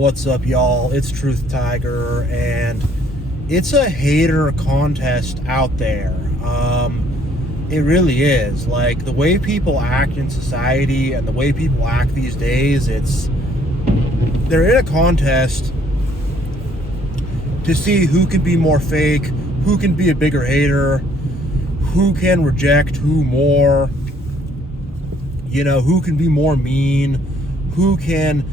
What's up, y'all? It's Truth Tiger, and it's a hater contest out there. It really is. Like, the way people act in society and the way people act these days, they're in a contest to see who can be more fake, who can be a bigger hater, who can reject who more, who can be more mean, who can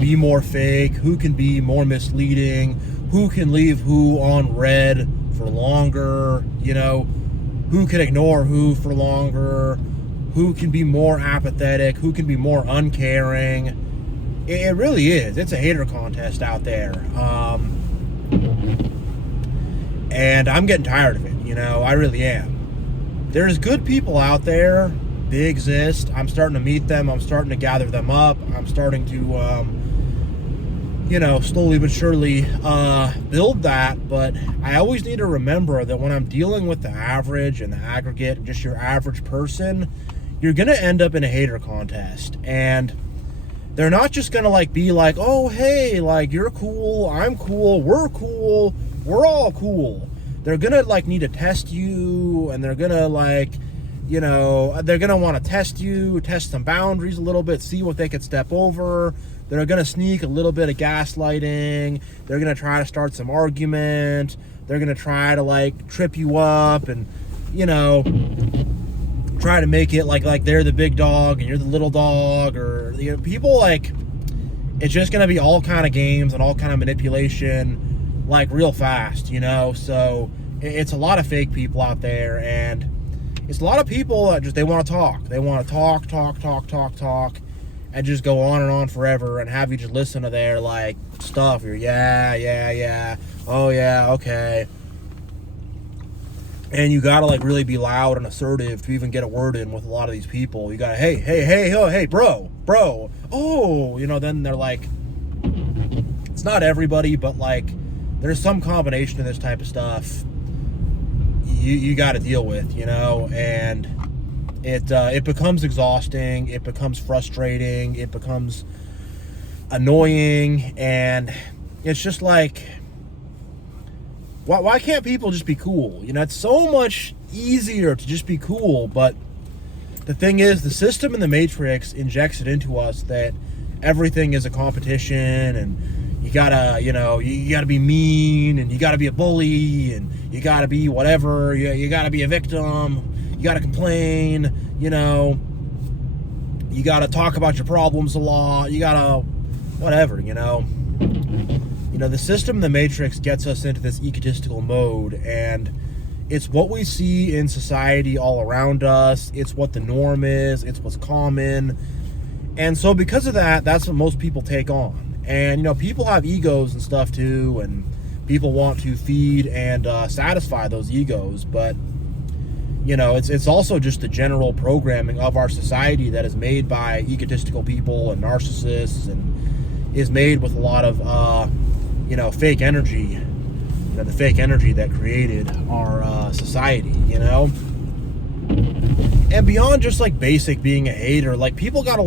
be more fake, who can be more misleading, who can leave who on red for longer, who can ignore who for longer, who can be more apathetic, who can be more uncaring. It really is. It's a hater contest out there. And I'm getting tired of it, I really am. There's good people out there. They exist. I'm starting to meet them. I'm starting to gather them up. I'm starting to, slowly but surely build that. But I always need to remember that when I'm dealing with the average and the aggregate, just your average person, you're going to end up in a hater contest. And they're not just going to be like, oh, hey, you're cool, I'm cool, we're all cool. They're going to need to test you, and they're going to they're going to want to test some boundaries a little bit, see what they could step over. They're going to sneak a little bit of gaslighting. They're going to try to start some argument. They're going to try to trip you up and, try to make it like they're the big dog and you're the little dog, or people it's just going to be all kind of games and all kind of manipulation real fast, so it's a lot of fake people out there, and it's a lot of people that they want to talk. They want to talk, and just go on and on forever and have you just listen to their, stuff. You're, yeah, oh, yeah, okay. And you got to, really be loud and assertive to even get a word in with a lot of these people. You got to, hey, bro. Oh, then they're it's not everybody, but, there's some combination of this type of stuff you got to deal with, and it becomes exhausting, it becomes frustrating, it becomes annoying, and it's just why can't people just be cool? It's so much easier to just be cool, but the thing is, the system in the Matrix injects it into us that everything is a competition, and you gotta, you gotta be mean, and you gotta be a bully, and you gotta be whatever, you gotta be a victim, you gotta complain, you gotta talk about your problems a lot, you gotta, whatever, the system in the Matrix gets us into this egotistical mode, and it's what we see in society all around us, it's what the norm is, it's what's common, and so because of that, that's what most people take on. And, people have egos and stuff too, and people want to feed and satisfy those egos, but, it's also just the general programming of our society that is made by egotistical people and narcissists, and is made with a lot of, fake energy, the fake energy that created our society, And beyond just, basic being a hater, people gotta,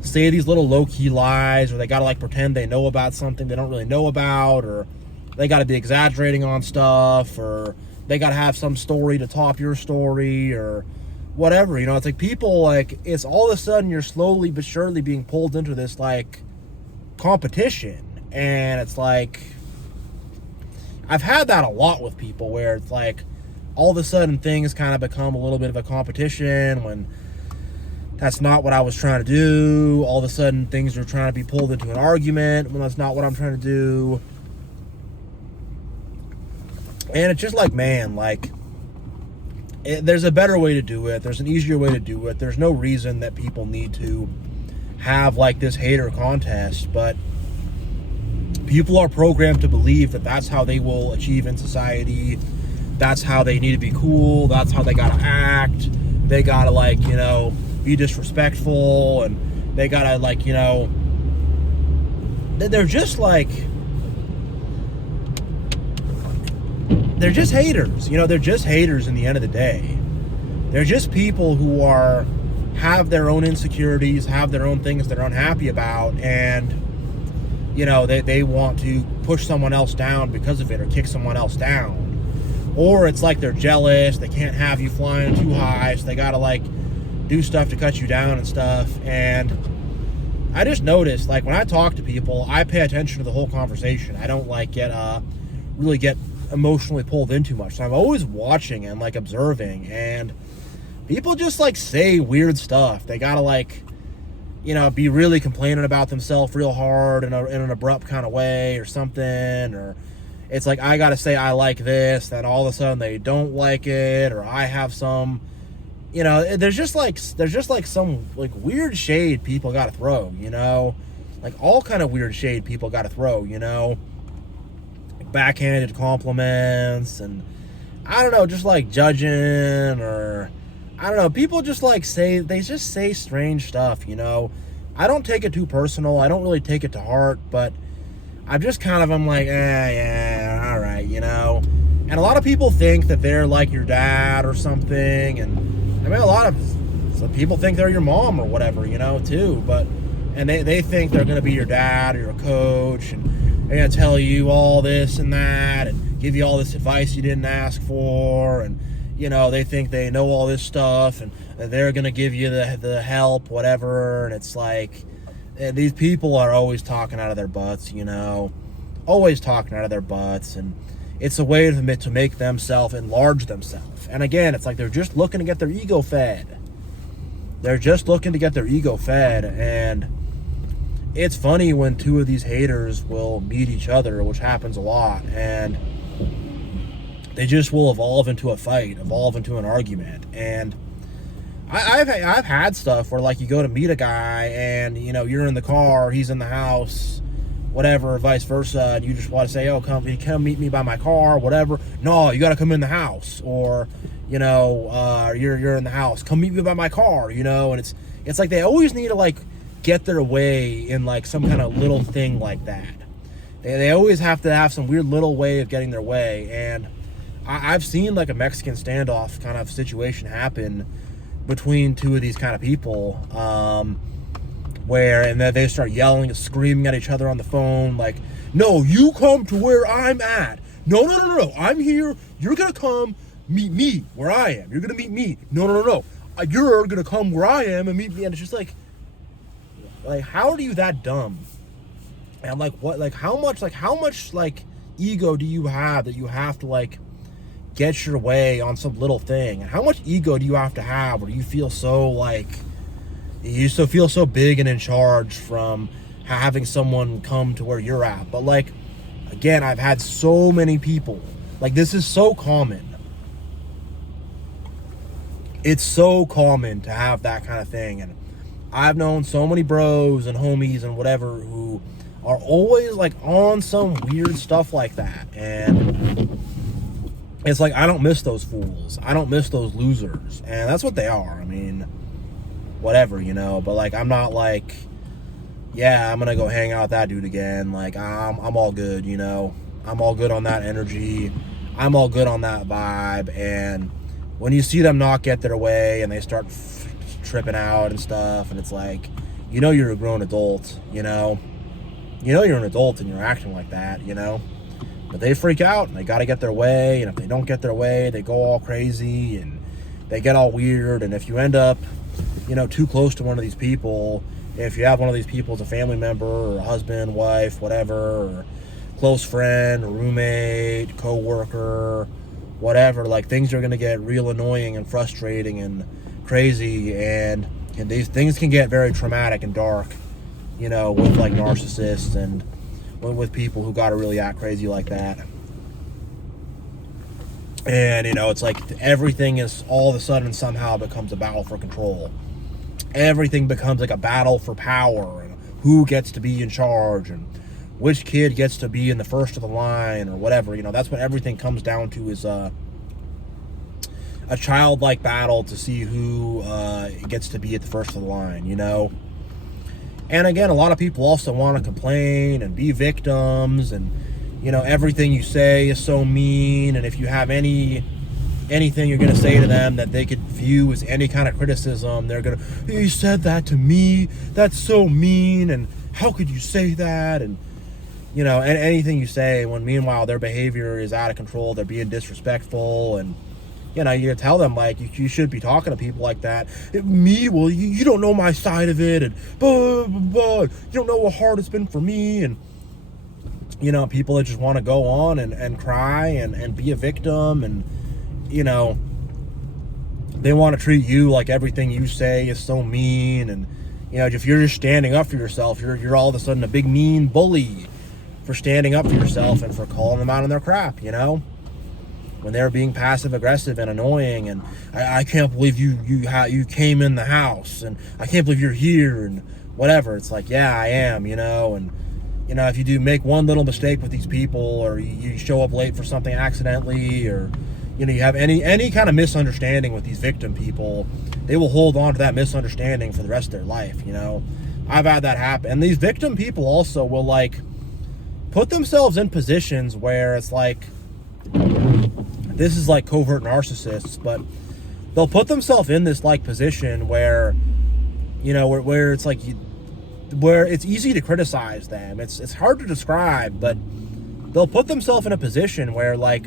say these little low-key lies, or they gotta pretend they know about something they don't really know about, or they gotta be exaggerating on stuff, or they gotta have some story to top your story, or whatever, it's people, it's all of a sudden you're slowly but surely being pulled into this competition, and it's I've had that a lot with people, where it's all of a sudden things kind of become a little bit of a competition when that's not what I was trying to do. All of a sudden, things are trying to be pulled into an argument when that's not what I'm trying to do. And it's just there's a better way to do it. There's an easier way to do it. There's no reason that people need to have this hater contest, but people are programmed to believe that that's how they will achieve in society. That's how they need to be cool. That's how they gotta act. They gotta be disrespectful, and they gotta they're just they're just haters, they're just haters in the end of the day. They're just people who have their own insecurities, have their own things they're unhappy about, and they want to push someone else down because of it, or kick someone else down. Or it's like they're jealous, they can't have you flying too high, so they gotta like do stuff to cut you down and stuff. And I just noticed, like, when I talk to people, I pay attention to the whole conversation. I don't like really get emotionally pulled in too much. So I'm always watching and like observing, and people just like say weird stuff. They gotta like, be really complaining about themselves real hard in an abrupt kind of way or something. Or it's like, I gotta say I like this, then all of a sudden they don't like it, or I have some, there's just like some like weird shade people gotta throw, like all kind of weird shade people gotta throw, like backhanded compliments, and I don't know, just like judging, or I don't know, people just like they just say strange stuff, I don't take it too personal. I don't really take it to heart, but I'm like, yeah, all right, And a lot of people think that they're like your dad or something, and I mean, some people think they're your mom or whatever, too, and they think they're going to be your dad or your coach, and they're going to tell you all this and that, and give you all this advice you didn't ask for, and they think they know all this stuff, and they're going to give you the help, whatever. And it's like, these people are always talking out of their butts, always talking out of their butts. And it's a way to make themselves enlarge themselves. And again, it's like they're just looking to get their ego fed. They're just looking to get their ego fed. And it's funny when two of these haters will meet each other, which happens a lot. And they just will evolve into a fight, evolve into an argument. And I've had stuff where, like, you go to meet a guy and, you're in the car, he's in the house, whatever, vice versa, and you just want to say, oh, come meet me by my car, whatever. No, you got to come in the house. Or, you're in the house, come meet me by my car, and it's like they always need to, like, get their way in, like, some kind of little thing like that. They always have to have some weird little way of getting their way. And I've seen like a Mexican standoff kind of situation happen between two of these kind of people, and then they start yelling and screaming at each other on the phone, like, no, you come to where I'm at. No, I'm here. You're going to come meet me where I am. You're going to meet me. No. You're going to come where I am and meet me. And it's just like, how are you that dumb? And like, what, like, how much ego do you have that you have to like get your way on some little thing? And how much ego do you have to have where you feel so like, you still feel so big and in charge from having someone come to where you're at? But like, again, I've had so many people, like, this is so common. It's so common to have that kind of thing. And I've known so many bros and homies and whatever who are always like on some weird stuff like that. And it's like, I don't miss those fools. I don't miss those losers. And that's what they are. I mean, whatever, but like, I'm not like, yeah, I'm gonna go hang out with that dude again. Like, I'm all good, I'm all good on that energy. I'm all good on that vibe. And when you see them not get their way and they start tripping out and stuff, and it's like, you're a grown adult, you're an adult and you're acting like that, but they freak out and they got to get their way. And if they don't get their way, they go all crazy and they get all weird. And if you end up, too close to one of these people, if you have one of these people as a family member or a husband, wife, whatever, or close friend, roommate, co-worker, whatever, like, things are going to get real annoying and frustrating and crazy. And these things can get very traumatic and dark, with like narcissists and with people who got to really act crazy like that. And, it's like everything is all of a sudden somehow becomes a battle for control. Everything becomes like a battle for power and who gets to be in charge and which kid gets to be in the first of the line or whatever. That's what everything comes down to, is a childlike battle to see who gets to be at the first of the line, And again, a lot of people also want to complain and be victims, and everything you say is so mean. And if you have anything you're going to say to them that they could view as any kind of criticism, they're going to, you said that to me, that's so mean, and how could you say that? And and anything you say, when meanwhile their behavior is out of control, they're being disrespectful, and you tell them, like, you should be talking to people like that. Well, you don't know my side of it, and blah, blah, blah. You don't know how hard it's been for me, and people that just want to go on and cry and be a victim, and they want to treat you like everything you say is so mean, and if you're just standing up for yourself, you're all of a sudden a big mean bully for standing up for yourself and for calling them out on their crap, when they're being passive aggressive and annoying, and I can't believe you came in the house, and I can't believe you're here, and whatever. It's like, yeah, I am, and if you do make one little mistake with these people, or you show up late for something accidentally, or you have any kind of misunderstanding with these victim people, they will hold on to that misunderstanding for the rest of their life. I've had that happen, and these victim people also will, like, put themselves in positions where it's like, this is like covert narcissists, but they'll put themselves in this, like, position where where it's like where it's easy to criticize them. It's hard to describe, but they'll put themselves in a position where, like,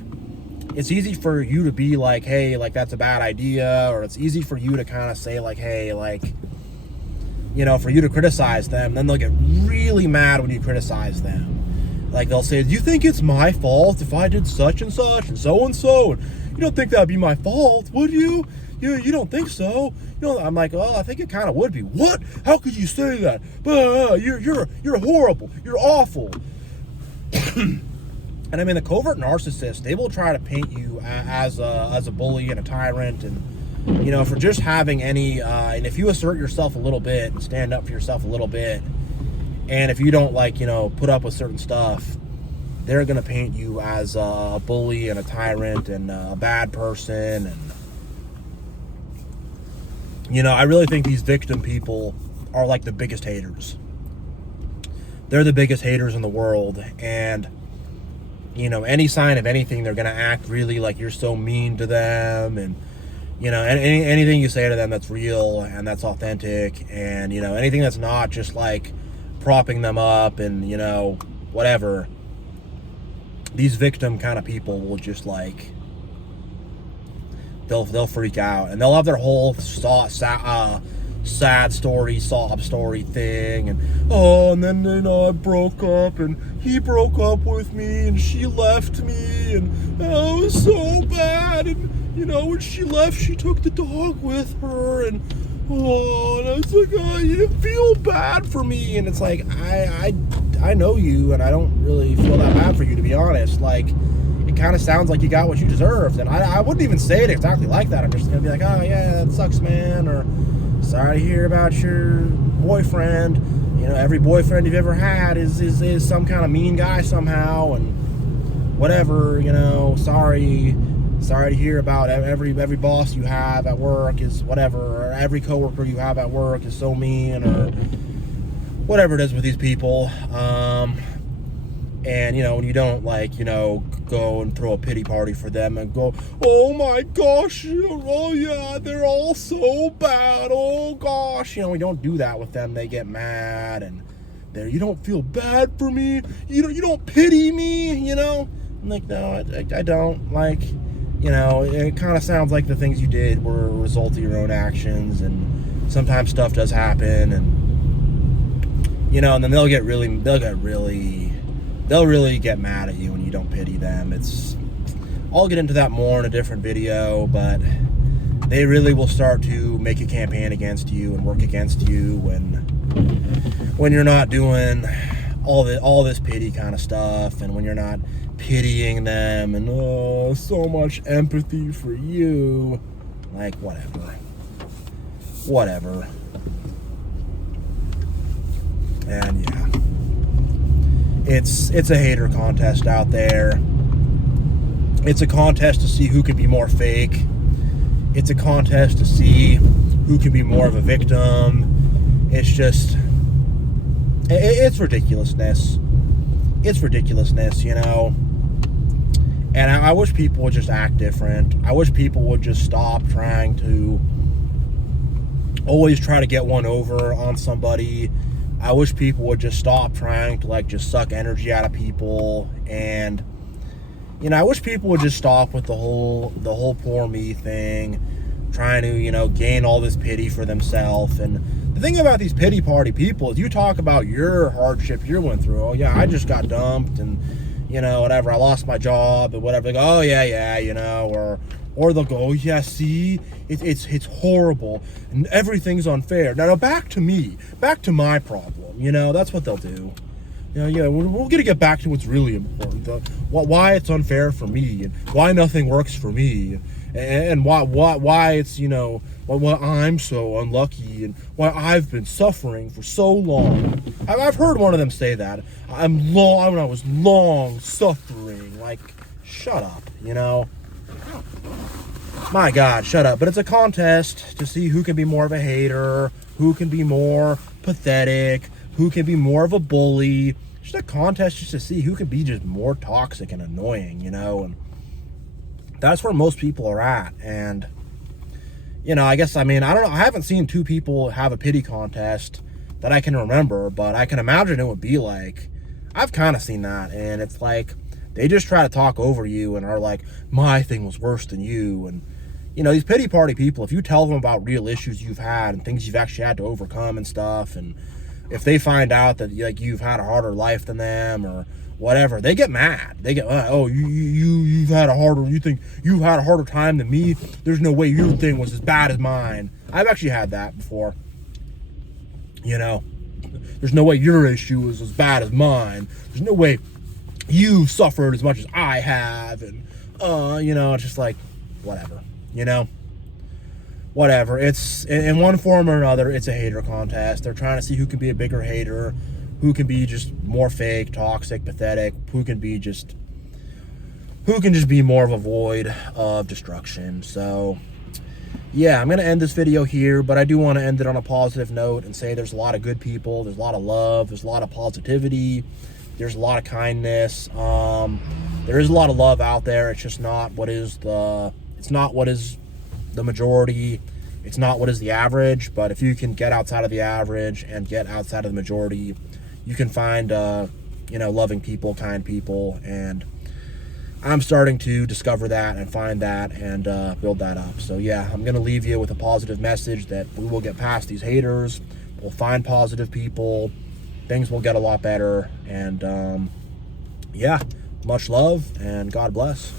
it's easy for you to be like, hey, like, that's a bad idea, or it's easy for you to kind of say, like, hey, like, for you to criticize them. Then they'll get really mad when you criticize them. Like, they'll say, do you think it's my fault if I did such and such and so and so? And you don't think that'd be my fault, would you? You don't think so? I'm like, well, I think it kind of would be. What? How could you say that? You're horrible. You're awful. And I mean, the covert narcissist, they will try to paint you as a bully and a tyrant, and for just having any. And if you assert yourself a little bit and stand up for yourself a little bit, and if you don't, like, put up with certain stuff, they're gonna paint you as a bully and a tyrant and a bad person. And I really think these victim people are, like, the biggest haters. They're the biggest haters in the world, and any sign of anything, they're gonna act really like you're so mean to them, and anything you say to them that's real and that's authentic, and anything that's not just, like, propping them up and whatever. These victim kind of people will just, like, they'll freak out, and they'll have their whole sad story, sob story thing, and then I broke up, and he broke up with me, and she left me, and it was so bad, and when she left, she took the dog with her, and and I was like, oh, you didn't feel bad for me. And it's like, I know you, and I don't really feel that bad for you, to be honest. Like, it kind of sounds like you got what you deserved, and I wouldn't even say it exactly like that. I'm just gonna be like, oh yeah, it sucks, man, or sorry to hear about your boyfriend. Every boyfriend you've ever had is some kind of mean guy somehow, and whatever. Sorry to hear about every boss you have at work is whatever, or every coworker you have at work is so mean, or whatever it is with these people. And when you don't, like, go and throw a pity party for them and go, oh my gosh, oh yeah, they're all so bad, oh gosh, we don't do that with them. They get mad, and you don't feel bad for me, you don't pity me, I'm like, no, I don't. Like, it kind of sounds like the things you did were a result of your own actions, and sometimes stuff does happen, and and then they'll really get mad at you when you don't pity them. I'll get into that more in a different video, but they really will start to make a campaign against you and work against you when you're not doing all this pity kind of stuff, and when you're not pitying them, and so much empathy for you. Like, whatever. And yeah, it's a hater contest out there. It's a contest to see who can be more fake. It's a contest to see who can be more of a victim. It's just, it's ridiculousness. It's ridiculousness, And I wish people would just act different. I wish people would just stop trying to always try to get one over on somebody I wish people would just stop trying to like just suck energy out of people. And I wish people would just stop with the whole poor me thing, trying to gain all this pity for themselves. And the thing about these pity party people is, you talk about your hardship you went through. Oh yeah, I just got dumped, and whatever, I lost my job, and whatever. They go, oh yeah, or they'll go, oh yeah, see, it's horrible and everything's unfair. Now back to my problem. That's what they'll do. We're gonna get back to what's really important, why it's unfair for me, and why nothing works for me, and why it's why I'm so unlucky, and why I've been suffering for so long. I've heard one of them say that I was long suffering. Like, shut up, My God, shut up. But it's a contest to see who can be more of a hater, who can be more pathetic, who can be more of a bully. It's just a contest just to see who can be just more toxic and annoying, and that's where most people are at. And I guess, I don't know, I haven't seen two people have a pity contest that I can remember, but I can imagine it would be like, I've kind of seen that, and it's like they just try to talk over you and are like, my thing was worse than you. And these pity party people, if you tell them about real issues you've had and things you've actually had to overcome and stuff, and if they find out that like you've had a harder life than them or whatever, they get mad. They get, oh, you think you've had a harder time than me? There's no way your thing was as bad as mine. I've actually had that before. There's no way your issue was as bad as mine. There's no way you suffered as much as I have. And it's just like, whatever. Whatever. It's, in one form or another, it's a hater contest. They're trying to see who can be a bigger hater, who can be just more fake, toxic, pathetic, who can just be more of a void of destruction. So yeah, I'm going to end this video here, but I do want to end it on a positive note and say there's a lot of good people, there's a lot of love, there's a lot of positivity, there's a lot of kindness. There is a lot of love out there. It's just not what is the majority. It's not what is the average. But if you can get outside of the average and get outside of the majority, you can find loving people, kind people. And I'm starting to discover that and find that and build that up. So yeah, I'm gonna leave you with a positive message that we will get past these haters. We'll find positive people. Things will get a lot better. And yeah, much love and God bless.